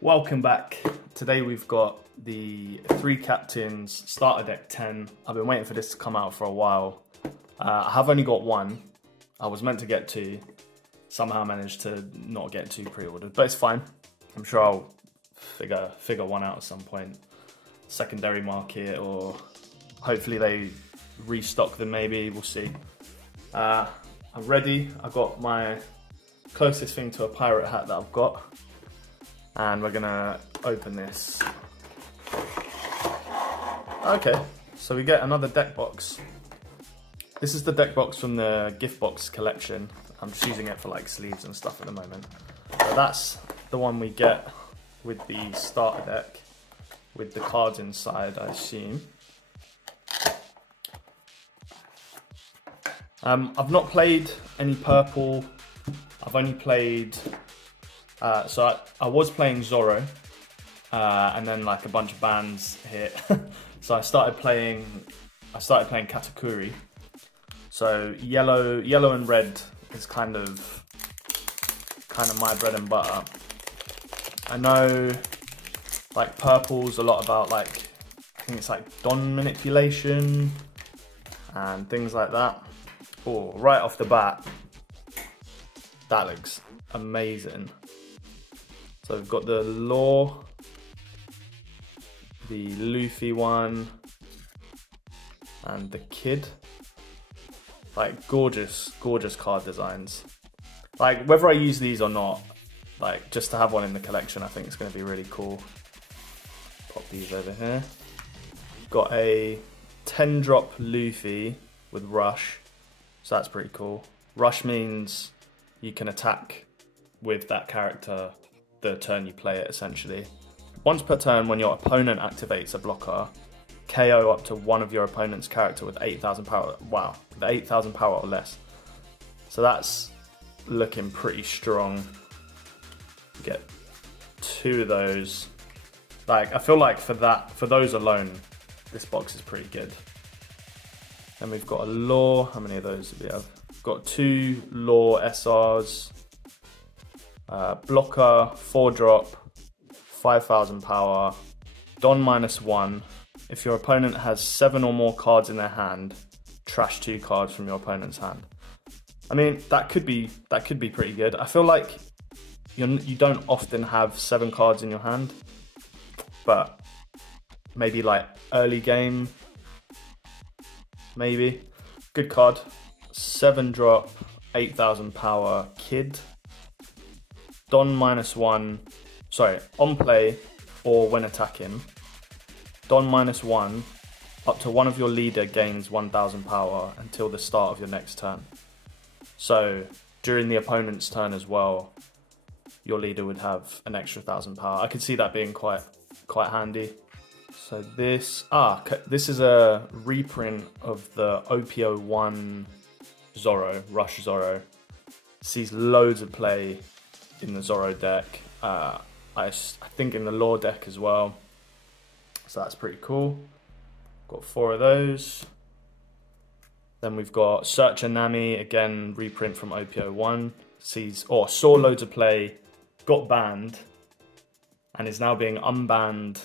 Welcome back. Today we've got the 3 Captains Starter Deck 10. I've been waiting for this to come out for a while. I have only got one. I was meant to get 2. Somehow managed to not get 2 pre-ordered, but it's fine. I'm sure I'll figure one out at some point. Secondary market, or hopefully they restock them maybe, we'll see. I'm ready. I've got my closest thing to a pirate hat that I've got. And we're gonna open this. Okay, so we get another deck box. This is the deck box from the gift box collection. I'm just using it for like sleeves and stuff at the moment. So that's the one we get with the starter deck, with the cards inside, I assume. I've not played any purple. I've only played so I was playing Zorro, and then like a bunch of bans hit. So I started playing Katakuri. So yellow and red is kind of my bread and butter. I know like purple's a lot about like, I think it's like Don manipulation and things like that. Oh, right off the bat, that looks amazing. So we've got the Law, the Luffy one, and the Kid. Like gorgeous, gorgeous card designs. Like whether I use these or not, like just to have one in the collection, I think it's going to be really cool. Pop these over here. Got a 10-drop Luffy with Rush, so that's pretty cool. Rush means you can attack with that character the turn you play it, essentially. Once per turn, when your opponent activates a blocker, KO up to one of your opponent's character with 8,000 power. Wow, with 8,000 power or less. So that's looking pretty strong. You get 2 of those. Like, I feel like for those alone, this box is pretty good. Then we've got a Law. How many of those do we have? We've got 2 Law SRs. Blocker, 4-drop, 5,000 power, Don -1. If your opponent has 7 or more cards in their hand, trash 2 cards from your opponent's hand. I mean, that could be pretty good. I feel like you don't often have 7 cards in your hand, but maybe like early game, maybe. Good card. 7-drop, 8,000 power Kid. Don -1, sorry, on play or when attacking. Don -1, up to one of your leader gains 1,000 power until the start of your next turn. So during the opponent's turn as well, your leader would have an extra 1,000 power. I could see that being quite handy. So this is a reprint of the OPO1 Zorro, Rush Zorro. Sees loads of play in the Zorro deck. I think in the Law deck as well. So that's pretty cool. Got 4 of those. Then we've got Searcher Nami, again reprint from OPO1. Saw loads of play, got banned, and is now being unbanned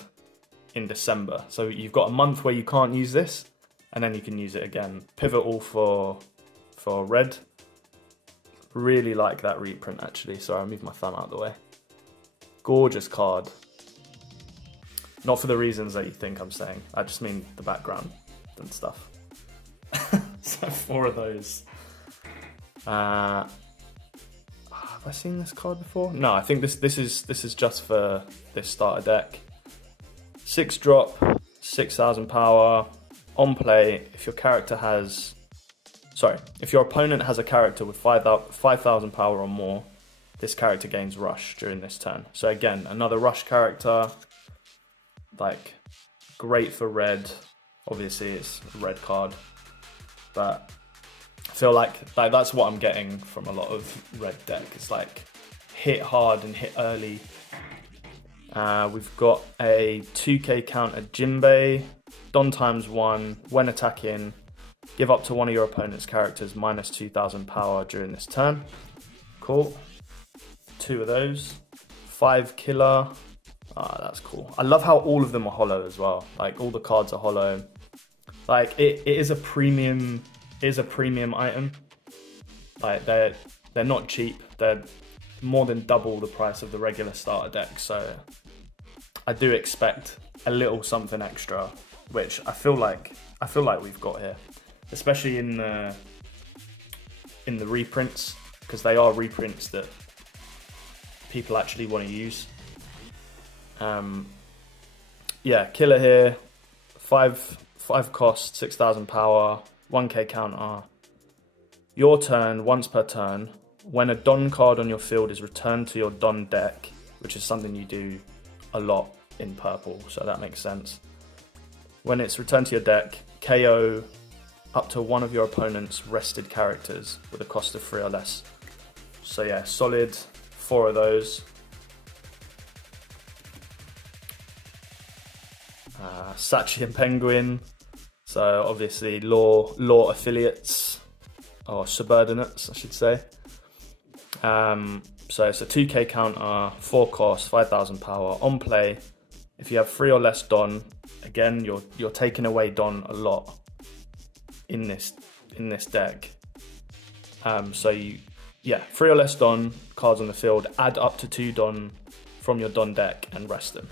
in December. So you've got a month where you can't use this, and then you can use it again. Pivotal for red. Really like that reprint actually. Sorry, I moved my thumb out of the way. Gorgeous card. Not for the reasons that you think I'm saying. I just mean the background and stuff. So 4 of those. Have I seen this card before? No, I think this is just for this starter deck. 6-drop, 6,000 power. On play, if your opponent has a character with 5,000 power or more, this character gains Rush during this turn. So again, another Rush character, like great for red. Obviously it's a red card, but I feel like that's what I'm getting from a lot of red deck. It's like hit hard and hit early. We've got a 2k counter Jinbei, Don ×1, when attacking, give up to one of your opponent's characters -2,000 power during this turn. Cool. 2 of those. 5 killer, Ah, that's cool. I love how all of them are hollow as well. Like all the cards are hollow. Like it is a premium item. Like they're not cheap. They're more than double the price of the regular starter deck. So I do expect a little something extra, which I feel like we've got here, especially in the reprints, because they are reprints that people actually want to use. Yeah, killer here, 5 cost, 6,000 power, 1k counter. Your turn, once per turn, when a Don card on your field is returned to your Don deck, which is something you do a lot in purple, so that makes sense. When it's returned to your deck, KO up to one of your opponent's rested characters with a cost of 3 or less. So yeah, solid 4 of those. Sachi and Penguin, so obviously law affiliates, or subordinates I should say. So it's a 2k counter, 4 cost, 5,000 power, on play. If you have 3 or less Don, again you're taking away Don a lot in this deck. So 3 or less Don cards on the field, add up to 2 Don from your Don deck and rest them.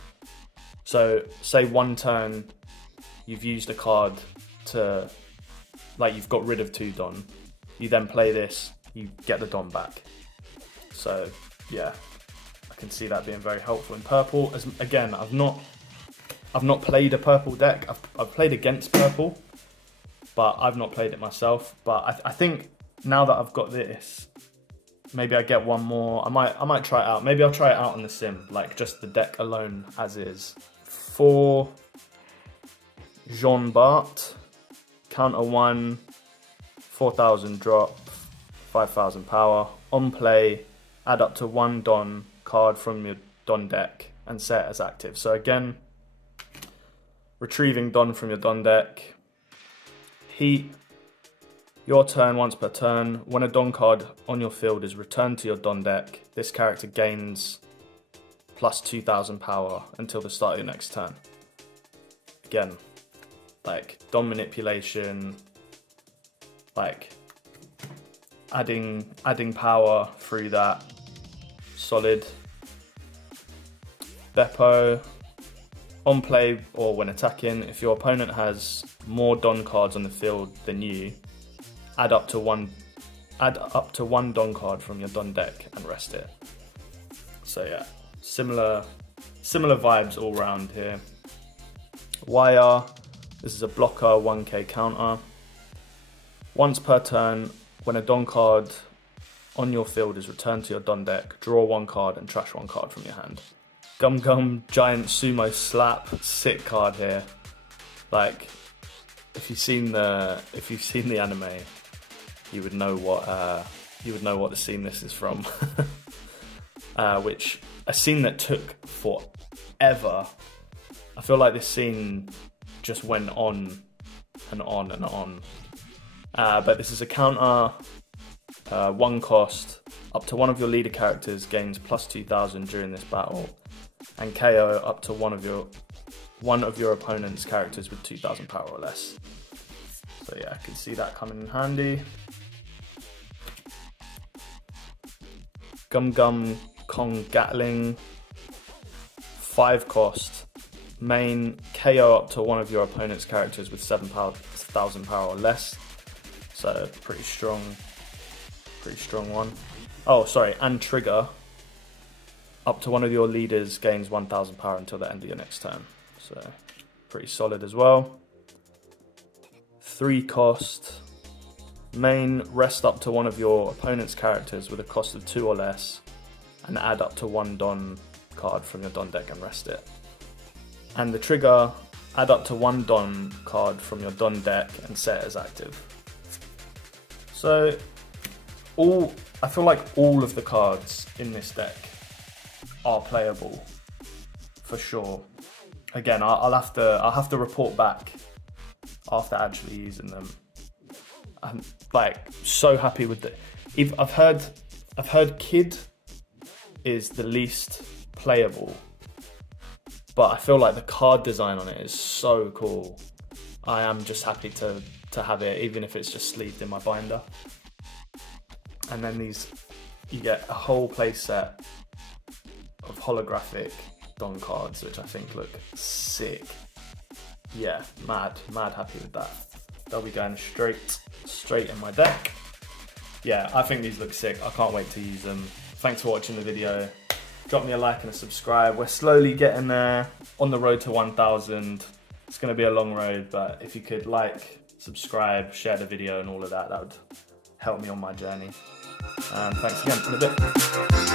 So say one turn you've used a card to, like, you've got rid of 2 Don, you then play this, you get the Don back. So yeah, I can see that being very helpful in purple. As again, I've not played a purple deck. I've played against purple, but I've not played it myself. But I think now that I've got this, maybe I get one more. I might try it out. Maybe I'll try it out on the sim, like just the deck alone as is. For Jean Bart, counter 1, 4,000 drop, 5,000 power. On play, add up to 1 Don card from your Don deck and set as active. So again, retrieving Don from your Don deck. Heat, your turn, once per turn. When a Don card on your field is returned to your Don deck, this character gains plus 2,000 power until the start of your next turn. Again, like Don manipulation, like adding power through that. Solid. Beppo, on play or when attacking, if your opponent has more Don cards on the field than you, add up to one Don card from your Don deck and rest it. So yeah, similar vibes all round here. Wire, this is a blocker, 1k counter. Once per turn, when a Don card on your field is returned to your Don deck, draw 1 card and trash 1 card from your hand. Gum Gum Giant Sumo Slap, sick card here. Like, if you've seen the anime, you would know what the scene this is from. Which, a scene that took forever. I feel like this scene just went on and on and on. But this is a counter, 1 cost, up to one of your leader characters gains plus 2,000 during this battle, and KO up to one of your opponent's characters with 2,000 power or less. So yeah, I can see that coming in handy. Gum Gum Kong Gatling, 5 cost, main, KO up to one of your opponent's characters with 7,000 power or less. So pretty strong one. Oh, sorry, and trigger. Up to one of your leaders gains 1,000 power until the end of your next turn. So pretty solid as well. 3 cost. Main, rest up to one of your opponent's characters with a cost of 2 or less, and add up to 1 Don card from your Don deck and rest it. And the trigger, add up to 1 Don card from your Don deck and set as active. So I feel like all of the cards in this deck are playable for sure. Again, I'll have to report back after actually using them. I'm like so happy with it. I've heard Kid is the least playable but I feel like the card design on it is so cool. I am just happy to have it, even if it's just sleeved in my binder. And then these, you get a whole play set of holographic Don cards, which I think look sick. Yeah, mad happy with that. They'll be going straight in my deck. Yeah, I think these look sick. I can't wait to use them. Thanks for watching the video. Drop me a like and a subscribe. We're slowly getting there, on the road to 1,000. It's gonna be a long road, but if you could like, subscribe, share the video and all of that, that would help me on my journey. And thanks again, in a bit.